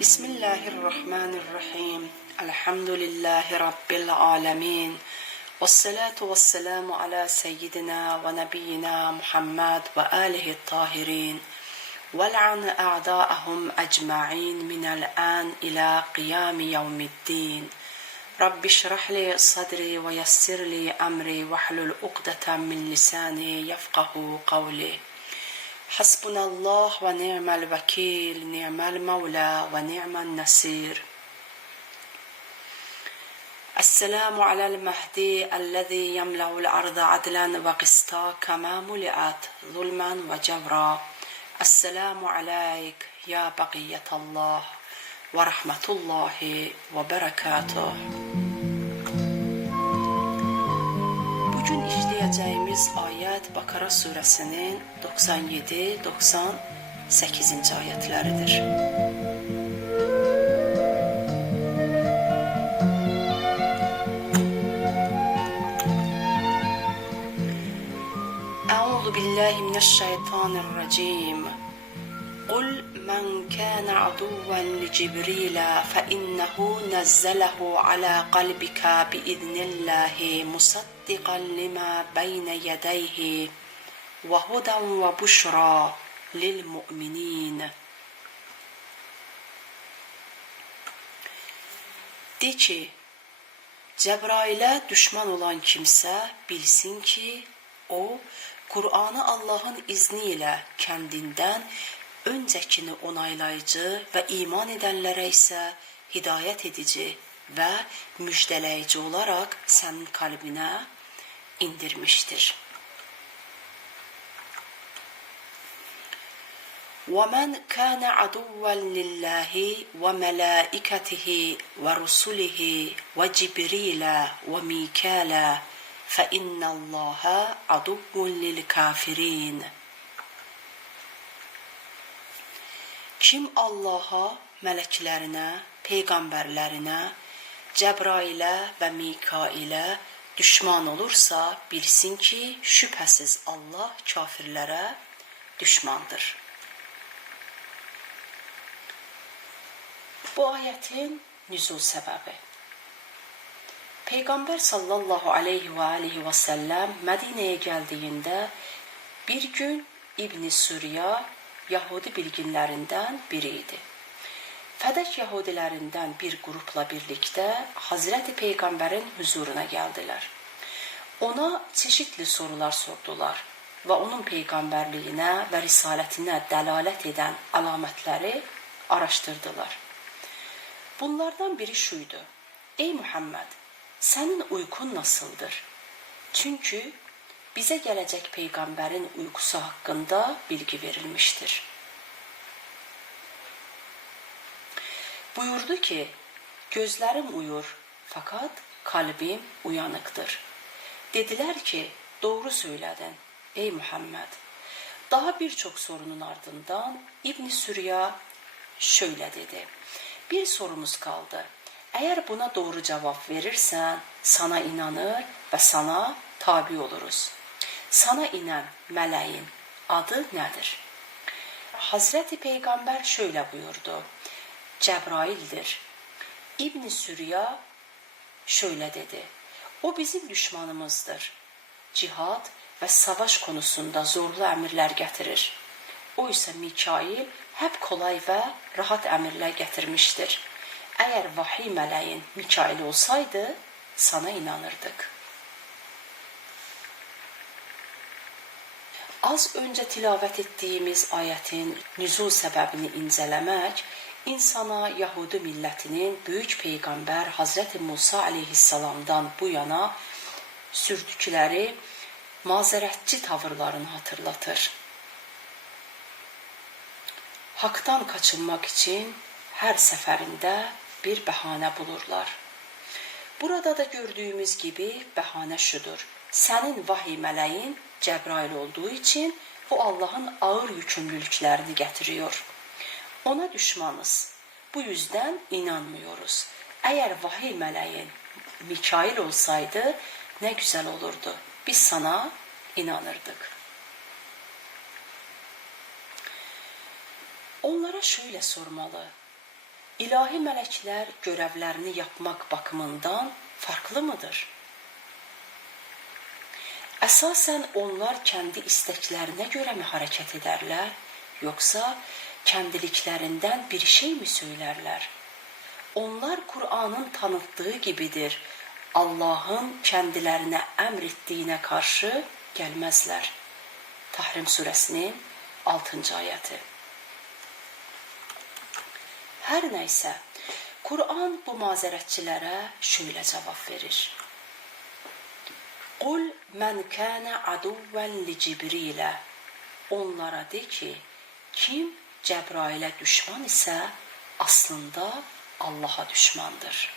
Bismillahirrahmanirrahim. Elhamdülillahi Rabbil alemin. Vessalatu vesselamu ala seyyidina ve nebiyyina Muhammed ve alihi tahirin. Vel'an a'da'ahum ecma'in minel an ila qiyami yevmiddin. Rabbi şrah li sadri ve yessir li emri ve hlul uqdeten min lisani yefqahu kavli. Hasbunallah ve ni'mel vekil, ni'mel mevla ve ni'mel nasir. Esselamu alel mehdi ellezî yemla'ul arda adlen ve qista kema muli'at zulmen ve cevra. Esselamu aleyk ya bakiyetallah ve rahmetullahi ve berekatuh. Bugün işləyəcəyimiz ayət Bakara surəsinin 97-98 ayətləridir. Əuzu billahi mineşşeytanirracim. Qul men kana aduwwan li Cibril fe innehu nazzalehu ala qalbika biiznillahi musaddiqan lima bayna yadayhi ve hudan ve buşra lil mu'minin. De ki, Cəbrailə düşman olan kimsə bilsin ki, o, Kur'anı Allahın izni ilə kəndindən öncəkini onaylayıcı və iman edənlərə isə hidayət edici və müjdələyici olaraq sənin qalbinə indirmişdir. وَمَنْ كَانَ عَدُوًّا لِلَّهِ وَمَلَائِكَتِهِ وَرُسُلِهِ وَجِبْرِيلَ وَمِيكَالَ فَإِنَّ اللَّهَ عَدُوٌّ لِلْكَافِرِينَ. Kim Allaha, mələklərinə, peyğəmbərlərinə, Cəbrailə və Mikailə düşman olursa, bilsin ki, şübhəsiz Allah kafirlərə düşmandır. Bu ayətin nüzul səbəbi. Peyğəmbər sallallahu aleyhi və aleyhi və səlləm Mədinəyə gəldiyində bir gün İbn-i Suriya Yahudi bilginlərindən biri idi. Fədək Yahudilərindən bir qrupla birlikdə Hazreti Peyğəmbərin huzuruna gəldilər. Ona çeşitli sorular sordular və onun peyğəmbərliyinə və risalətinə dəlalət edən əlamətləri araşdırdılar. Bunlardan biri şuydu: Ey Muhammed, sənin uykun nasıldır? Çünki bizə gələcək peyğəmbərin uykusu haqqında bilgi verilmişdir. Buyurdu ki, gözlərim uyur, fakat kalbim uyanıqdır. Dedilər ki, doğru söylədin, ey Muhammed. Daha birçok sorunun ardından İbn-i Suriya şöyle dedi: Bir sorumuz kaldı. Eğer buna doğru cevap verirsen sana inanır ve sana tabi oluruz. Sana inen meleğin adı nedir? Hazreti Peygamber şöyle buyurdu: Cebrail'dir. İbn-i Suriya şöyle dedi: O bizim düşmanımızdır. Cihad ve savaş konusunda zorlu emirler getirir. Oysa Mikail hep kolay ve rahat emirler getirmiştir. Eğer vahiy meleğin Mikail olsaydı sana inanırdık. Az önce tilavet ettiğimiz ayetin nüzul sebebini incelemek, insana Yahudi milletinin büyük peygamber Hazreti Musa aleyhisselamdan bu yana sürdükleri mazerətçi tavırlarını hatırlatır. Haktan kaçınmak için her seferinde bir bahane bulurlar. Burada da gördüğümüz gibi bahane şudur: senin vahiy meleğin Cebrail olduğu için o Allah'ın ağır yükümlülüklerini getiriyor. Ona düşmanız. Bu yüzden inanmıyoruz. Eğer vahiy meleğin Mikail olsaydı ne güzel olurdu. Biz sana inanırdık. Onlara şöyle sormalı: İlahi mələklər görevlerini yapmak bakımından farklı mıdır? Əsasən onlar kendi isteklerine göre mi hareket ederler, yoksa kendiliklerinden bir şey mi söylerler? Onlar Kur'an'ın tanıttığı gibidir. Allah'ın kendilerine emrettiğine karşı gelmezler. Tahrim suresinin 6. ayeti. Her neyse, Kur'an bu mazerətçilərə şöyle cevap verir. Qul mən kənə aduvvən li Cibrilə. Onlara de ki, kim Cəbrailə düşman ise aslında Allah'a düşmandır.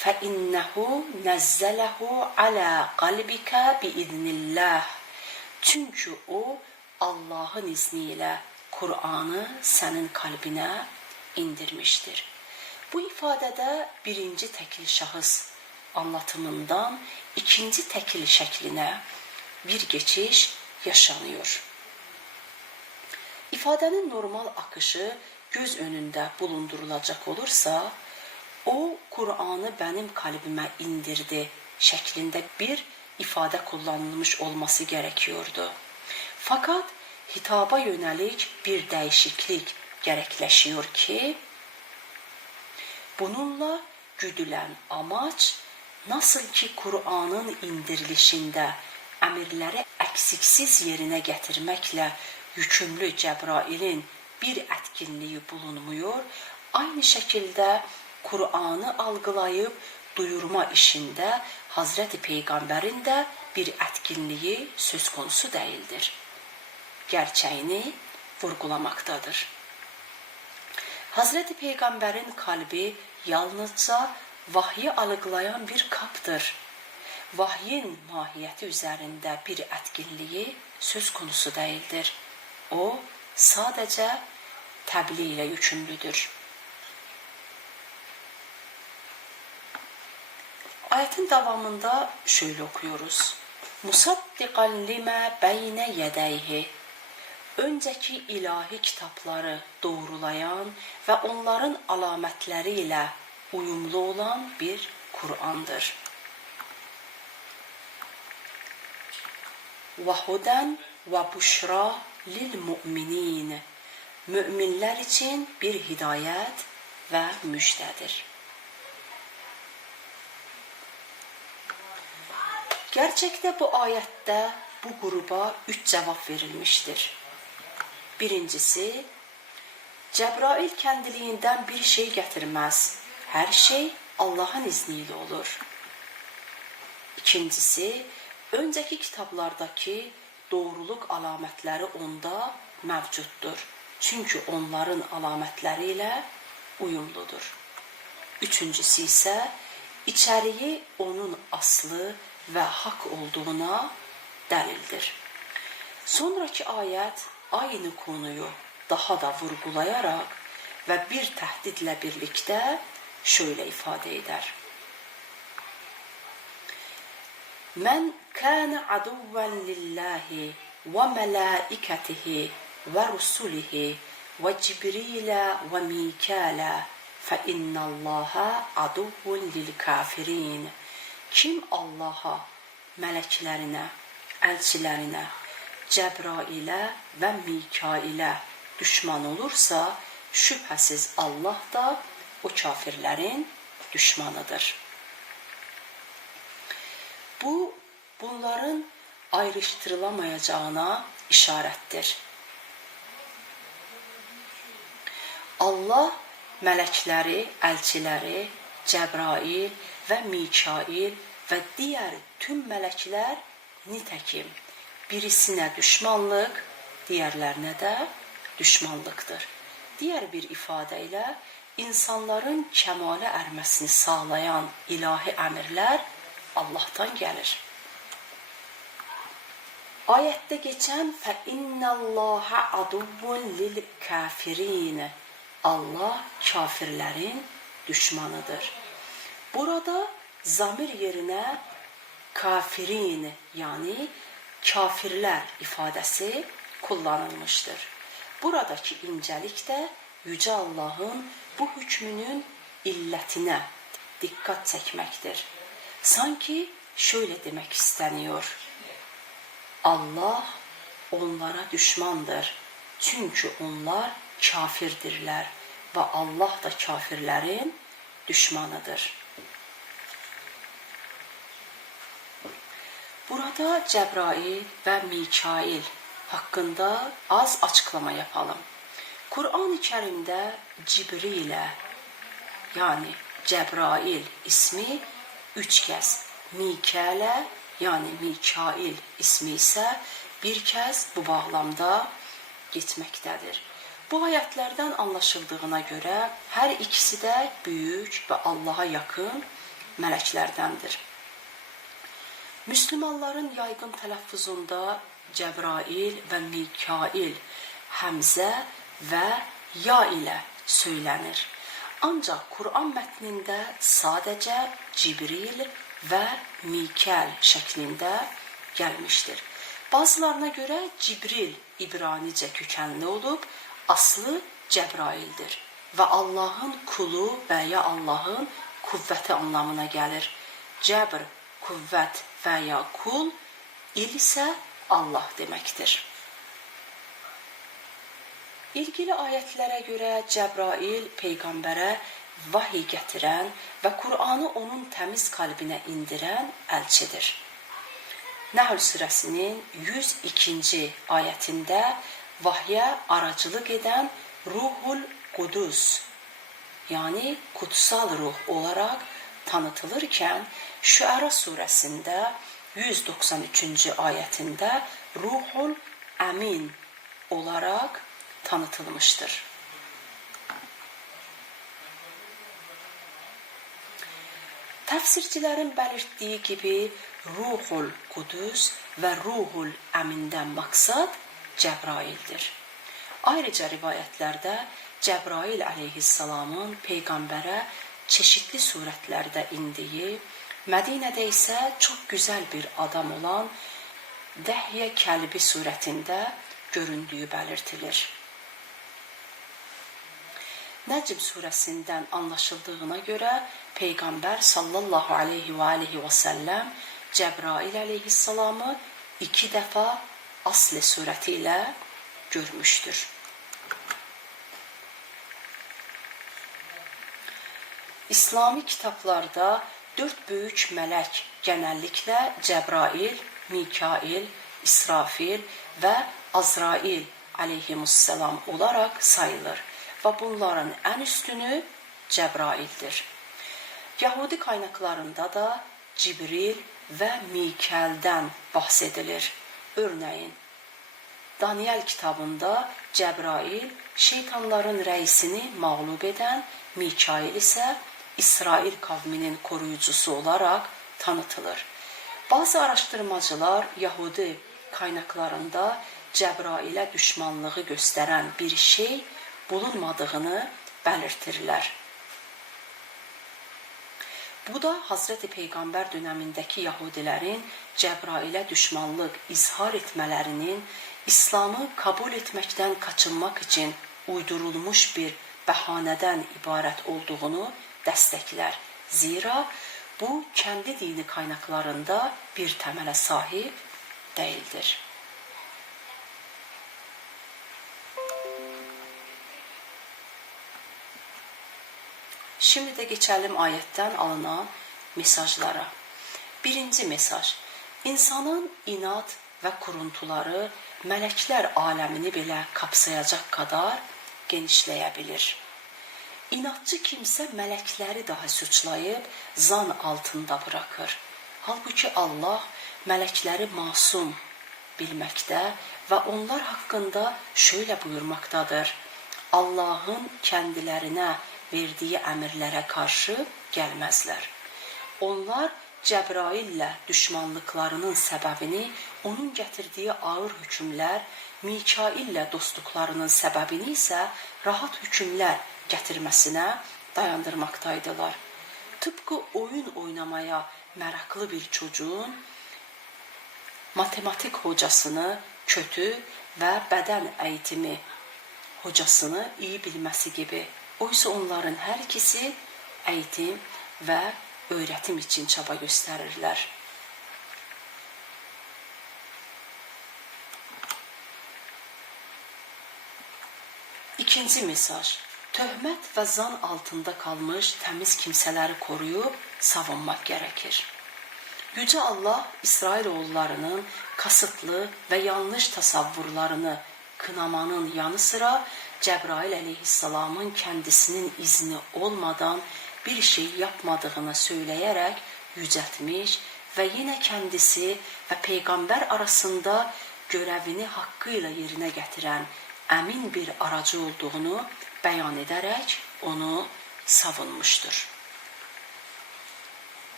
فَإِنَّهُ نَزَّلَهُ عَلَى قَلْبِكَ بِإِذْنِ اللّٰهِ. Çünkü o Allah'ın izniyle Kur'an'ı senin kalbine indirmiştir. Bu ifadede birinci tekil şahıs anlatımından ikinci tekil şekline bir geçiş yaşanıyor. İfadenin normal akışı göz önünde bulundurulacak olursa, o Kur'an'ı benim kalbime indirdi şeklinde bir ifade kullanılmış olması gerekiyordu. Fakat hitaba yönelik bir değişiklik gerekleşiyor ki, bununla güdülen amaç nasıl ki Kur'an'ın indirilişinde emirleri eksiksiz yerine getirmekle yükümlü Cebrail'in bir etkinliği bulunmuyor, aynı şekilde Kur'an'ı algılayıp duyurma işinde Hazreti Peygamber'in de bir etkinliği söz konusu değildir. Gerçeğini vurgulamaktadır. Hazreti Peygamber'in kalbi yalnızca vahyi algılayan bir kaptır. Vahyin mahiyeti üzerinde bir etkinliği söz konusu değildir. O sadece tebliğ ile yükümlüdür. Ayetin devamında şöyle okuyoruz. Musaddiqan lima beyne yedeyhi. Önceki ilahi kitapları doğrulayan ve onların alametleriyle uyumlu olan bir Kur'an'dır. Ve huden ve buşra lil mu'minin. Müminler için bir hidayet ve müjdedir. Gerçekte bu ayette bu gruba 3 cevap verilmiştir. Birincisi, Cebrail kendiliğinden bir şey getirmez. Her şey Allah'ın izniyle olur. İkincisi, önceki kitaplardaki doğruluk alametleri onda mevcuttur. Çünkü onların alametleriyle uyumludur. Üçüncüsü ise içeriği onun aslı ve hak olduğuna delildir. Sonraki ayet aynı konuyu daha da vurgulayarak ve bir tehditle birlikte şöyle ifade eder. Men kana aduven lillahi ve melaikatihi ve rusulihi ve Cibrile ve Mikala fe innallaha aduvun lil kafirin. Kim Allah'a, meleklerine, elçilerine, Cebrail'e ve Mikail'e düşman olursa şüphesiz Allah da o kafirlerin düşmanıdır. Bu bunların ayrıştırılamayacağına işarettir. Allah melekleri, elçileri, Cebrail ve Mikail ve diğer tüm melekler nitekim birisine düşmanlık, diğerlerine de düşmanlıktır. Diğer bir ifadeyle insanların kemale ermesini sağlayan ilahi emirler Allah'tan gelir. Ayette geçen فَاِنَّ اللّٰهَ عَدُوٌ لِلْكَافِرِينَ. Allah kafirlerin düşmanıdır. Burada zamir yerine kafirin yani kafirlər ifadəsi kullanılmışdır. Buradakı incəlik də Yüce Allah'ın bu hükmünün illətinə dikkat çəkməkdir. Sanki şöyle demek isteniyor. Allah onlara düşmandır. Çünkü onlar kafirdirler ve Allah da kafirlerin düşmanıdır. Burada Cebrail ve Mikail hakkında az açıklama yapalım. Kur'an-ı Kerim'de Cibril'e yani Cebrail ismi 3 kez, Mikail'e yani Mikail ismi ise bir kez bu bağlamda gitmektedir. Bu ayetlerden anlaşıldığına göre her ikisi de büyük ve Allah'a yakın meleklerdendir. Müslümanların yaygın telaffuzunda Cebrail ve Mikail həmzə ve ya ile söylenir. Ancak Kur'an metninde sadece Cibril ve Mikail şeklinde gelmiştir. Bazılarına göre Cibril İbranice kökenli olup aslı Cebrail'dir ve Allah'ın kulu veya Allah'ın kuvveti anlamına gelir. Cebr, kuvvet veya kul, il ise Allah demektir. İlgili ayetlere göre Cebrail peygambere vahiy getiren ve Kur'an'ı onun temiz kalbine indiren elçidir. Nahl suresinin 102. ayetinde vahye aracılık eden Ruhul Kudüs yani kutsal ruh olarak tanıtılırken Şuara suresinde 193. ayetinde Ruhul Emin olarak tanıtılmıştır. Tefsircilerin belirttiği gibi Ruhul Kudüs ve Ruhul Emin'den maksat Cebrail'dir. Ayrıca rivayetlerde Cebrail aleyhisselamın peygambere çeşitli suretlerde indiği, Medine'de ise çok güzel bir adam olan Dehye Kelbi suretinde göründüğü belirtilir. Necm suresinden anlaşıldığına göre Peygamber sallallahu aleyhi ve sellem Cebrail aleyhisselamı 2 defa asli suretiyle görmüştür. İslami kitaplarda 4 büyük melek genellikle Cebrail, Mikail, İsrafil ve Azrail aleyhisselam olarak sayılır ve bunların en üstünü Cebrail'dir. Yahudi kaynaklarında da Cibril ve Mikail'den bahsedilir. Örneğin Daniel kitabında Cebrail şeytanların reisini mağlup eden, Mikail ise İsrail kavminin koruyucusu olarak tanıtılır. Bazı araştırmacılar Yahudi kaynaklarında Cebrail'e düşmanlığı gösteren bir şey bulunmadığını belirtirler. Bu da Hazreti Peygamber dönemindeki Yahudilerin Cebrail'e düşmanlık izhar etmelerinin İslam'ı kabul etmekten kaçınmak için uydurulmuş bir bəhanədən ibarət olduğunu dəstəklər. Zira bu kendi dini kaynaklarında bir temele sahip değildir. Şimdi de geçelim ayetten alınan mesajlara. Birinci mesaj. İnsanın inat ve kuruntuları melekler alemini bile kapsayacak kadar genişleyebilir. İnatçı kimse melekleri daha suçlayıp zan altında bırakır. Halbuki Allah melekleri masum bilmekte ve onlar hakkında şöyle buyurmaktadır. Allah'ın kendilerine verdiği emirlere karşı gelmezler. Onlar Cebrail'le düşmanlıklarının sebebini, onun getirdiği ağır hükümler, Mikail'le dostluklarının sebebini ise rahat hükümler getirmesine dayandırmaktaydılar. Tıpkı oyun oynamaya meraklı bir çocuğun matematik hocasını kötü və bədən eğitimi hocasını iyi bilməsi gibi. Oysa onların hər ikisi eğitim və öğretim için çaba gösterirler. İkinci mesaj. Töhmət və zan altında qalmış təmiz kimsələri koruyub savunmaq gərəkir. Yüce Allah İsrailoğullarının kasıtlı və yanlış tasavvurlarını kınamanın yanı sıra Cəbrail aleyhisselamın kendisinin izni olmadan bir şey yapmadığını söyleyerek yüceltmiş ve yine kendisi ve peygamber arasında görevini hakkıyla yerine getiren emin bir aracı olduğunu beyan ederek onu savunmuştur.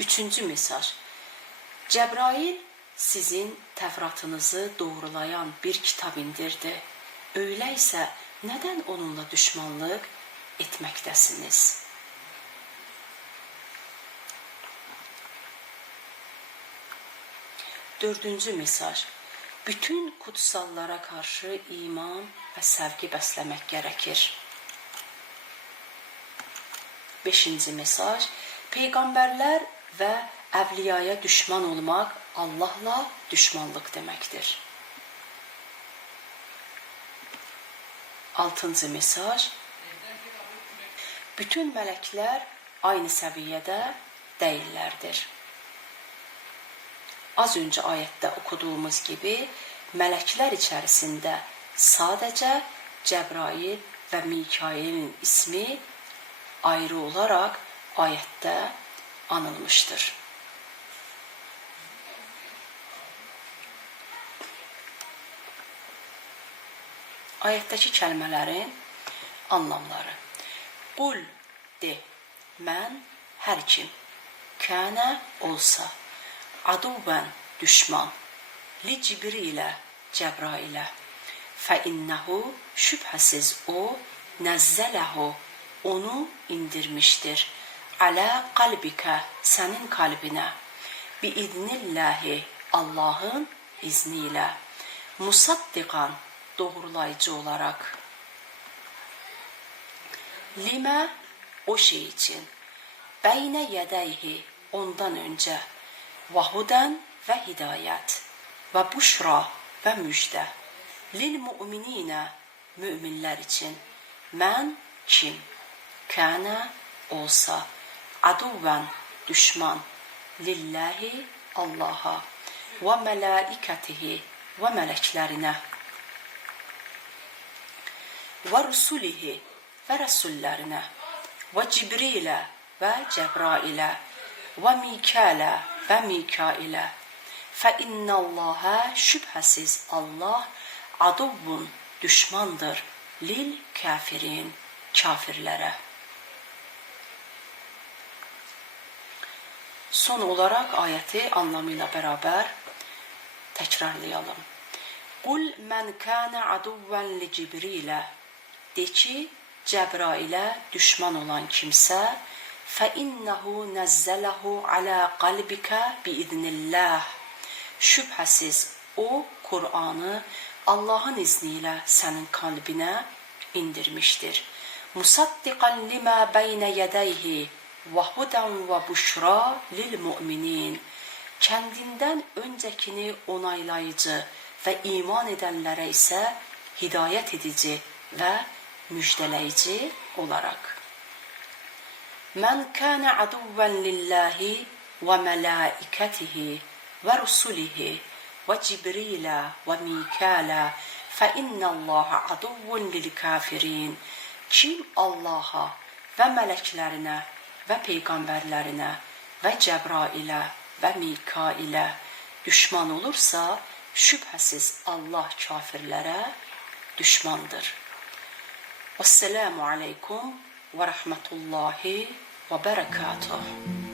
Üçüncü mesaj. Cəbrail sizin Tevratınızı doğrulayan bir kitap indirdi. Öyleyse neden onunla düşmanlık etmektesiniz? Dördüncü mesaj. Bütün kutsallara karşı iman ve sevgi beslemek gerekir. Beşinci mesaj. Peygamberler ve evliyaya düşman olmak Allah'la düşmanlık demektir. Altıncı mesaj. Bütün melekler aynı seviyede değillerdir. Az önce ayette okuduğumuz gibi melekler içerisinde sadece Cebrail ve Mikail'in ismi ayrı olarak ayette anılmıştır. Ayetteki kelimelerin anlamları. Kul de, mən hər kim, kənə olsa, aduven düşman, li Cibrilə, Cəbrailə, fə innehu şübhəsiz o, nəzzələhu, onu indirmiştir, alə qalbikə, sənin kalbinə, biidnillahi, Allahın izniyle, musaddiqan, doğrulayıcı olarak, lime o şey için, beyne yedeyhi ondan önce, vahuden ve hidayet, ve buşra ve müjde, lil mu'minine müminler için, men kim, kâne olsa, aduven düşman, lillahi Allah'a, ve melaiketihi ve meleklerine, ve rusulihi ve resullerine, ve Cibril'e ve Cebrail'e, ve Mika'le ve Mikail'e, fe innallaha şüphesiz Allah aduvun düşmandır lil kafirin, kafirlere. Son olarak ayeti anlamıyla beraber tekrarlayalım. Kul men kana aduven li Cibril'e, de ki Cebrail'e düşman olan kimse, fe innehu nezzelehu ala kalbike biiznillah, şüphesiz o Kur'an'ı Allah'ın izniyle senin kalbine indirmiştir. Musaddiqan lima beyne yedeyhi ve huden ve buşra lil mu'minin, kendinden öncekini onaylayıcı ve iman edenlere ise hidayet edici ve müjdeleyici olarak. Men kana aduven lillahi ve melaiketihi ve rusulihi ve Cibril'e ve Mika'le fe innallaha aduvun lil kafirin. Kim Allah'a ve meleklerine ve peygamberlerine ve Cebrail'e ve Mikail'e düşman olursa şüphesiz Allah kafirlere düşmandır. Vesselamu aleykum ve rahmetullahi ve berekatuhu.